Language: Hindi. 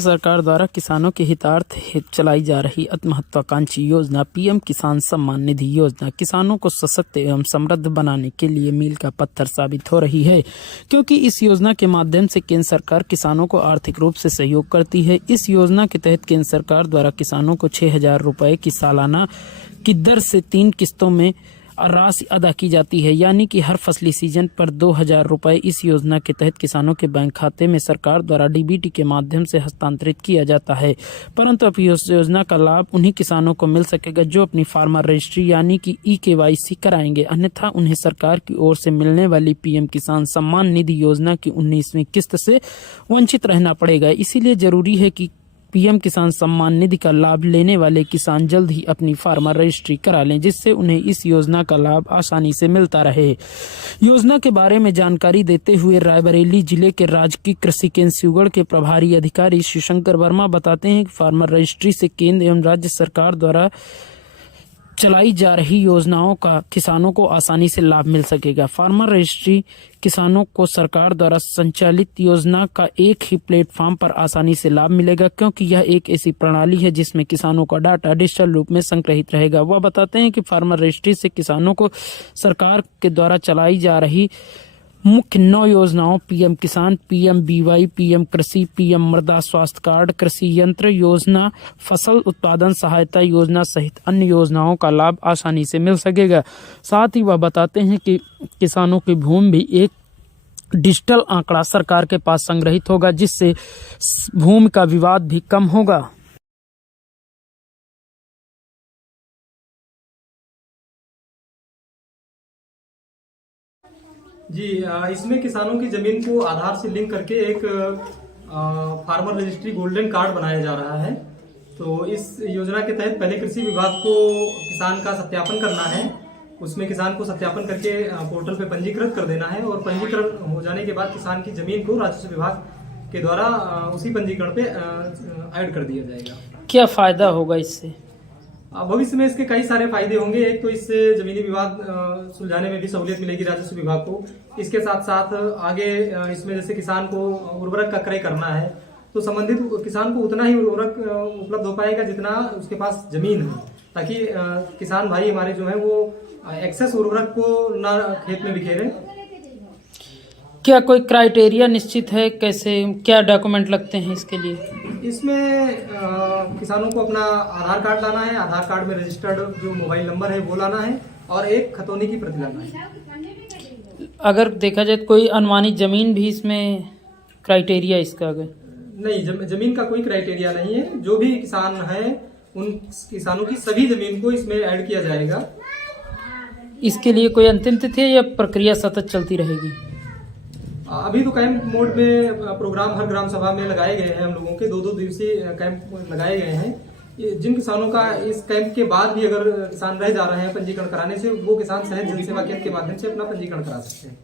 सरकार द्वारा किसानों के हितार्थ चलाई जा रही अति महत्वाकांक्षी योजना पीएम किसान सम्मान निधि योजना किसानों को सशक्त एवं समृद्ध बनाने के लिए मील का पत्थर साबित हो रही है, क्योंकि इस योजना के माध्यम से केंद्र सरकार किसानों को आर्थिक रूप से सहयोग करती है। इस योजना के तहत केंद्र सरकार द्वारा किसानों को 6,000 रुपए की सालाना की दर से 3 किस्तों में राशि अदा की जाती है, यानी कि हर फसली सीजन पर 2,000 रुपए इस योजना के तहत किसानों के बैंक खाते में सरकार द्वारा डीबीटी के माध्यम से हस्तांतरित किया जाता है। परंतु अब इस योजना का लाभ उन्हीं किसानों को मिल सकेगा जो अपनी फार्मर रजिस्ट्री यानी कि KYC कराएंगे, अन्यथा उन्हें सरकार की ओर से मिलने वाली पीएम किसान सम्मान निधि योजना की 19वीं किस्त से वंचित रहना पड़ेगा। इसीलिए जरूरी है कि पीएम किसान सम्मान निधि का लाभ लेने वाले किसान जल्द ही अपनी फार्मर रजिस्ट्री करा लें, जिससे उन्हें इस योजना का लाभ आसानी से मिलता रहे। योजना के बारे में जानकारी देते हुए रायबरेली जिले के राजकीय कृषि केंद्र शिवगढ़ के प्रभारी अधिकारी श्री शंकर वर्मा बताते हैं कि फार्मर रजिस्ट्री से केंद्र एवं राज्य सरकार द्वारा चलाई जा रही योजनाओं का किसानों को आसानी से लाभ मिल सकेगा। फार्मर रजिस्ट्री किसानों को सरकार द्वारा संचालित योजना का एक ही प्लेटफॉर्म पर आसानी से लाभ मिलेगा, क्योंकि यह एक ऐसी प्रणाली है जिसमें किसानों का डाटा डिजिटल रूप में संग्रहित रहेगा। वह बताते हैं कि फार्मर रजिस्ट्री से किसानों को सरकार के द्वारा चलाई जा रही मुख्य 9 योजनाओं पीएम किसान, PMBY, पीएम कृषि, पीएम मृदा स्वास्थ्य कार्ड, कृषि यंत्र योजना, फसल उत्पादन सहायता योजना सहित अन्य योजनाओं का लाभ आसानी से मिल सकेगा। साथ ही वह बताते हैं कि किसानों की भूमि भी एक डिजिटल आंकड़ा सरकार के पास संग्रहित होगा, जिससे भूमि का विवाद भी कम होगा। जी, इसमें किसानों की जमीन को आधार से लिंक करके एक फार्मर रजिस्ट्री गोल्डन कार्ड बनाया जा रहा है। तो इस योजना के तहत पहले कृषि विभाग को किसान का सत्यापन करना है। उसमें किसान को सत्यापन करके पोर्टल पे पंजीकृत कर देना है और पंजीकरण हो जाने के बाद किसान की जमीन को राजस्व विभाग के द्वारा उसी पंजीकरण पे ऐड कर दिया जाएगा। क्या फायदा होगा इससे? भविष्य में इसके कई सारे फायदे होंगे। एक तो इससे जमीनी विवाद सुलझाने में भी सहूलियत मिलेगी राजस्व विभाग को। इसके साथ साथ आगे इसमें जैसे किसान को उर्वरक का क्रय करना है तो संबंधित किसान को उतना ही उर्वरक उपलब्ध हो पाएगा जितना उसके पास जमीन है, ताकि किसान भाई हमारे जो है वो एक्सेस उर्वरक को ना खेत में बिखेरे। क्या कोई क्राइटेरिया निश्चित है? कैसे क्या डॉक्यूमेंट लगते हैं इसके लिए? इसमें किसानों को अपना आधार कार्ड लाना है, आधार कार्ड में रजिस्टर्ड जो मोबाइल नंबर है वो लाना है और एक खतौनी की प्रति लाना है। अगर देखा जाए तो कोई अनुमानित जमीन भी इसमें क्राइटेरिया इसका? अगर नहीं, जमीन का कोई क्राइटेरिया नहीं है। जो भी किसान है उन किसानों की सभी जमीन को इसमें ऐड किया जाएगा। इसके लिए कोई अंतिम तिथि है या प्रक्रिया सतत चलती रहेगी? अभी तो कैंप मोड में प्रोग्राम हर ग्राम सभा में लगाए गए हैं। हम लोगों के 2-2 दिवसीय कैंप लगाए गए हैं। जिन किसानों का इस कैंप के बाद भी अगर किसान रह जा रहे हैं पंजीकरण कराने से, वो किसान सहज जन सेवा केंद्र के माध्यम से अपना पंजीकरण करा सकते हैं।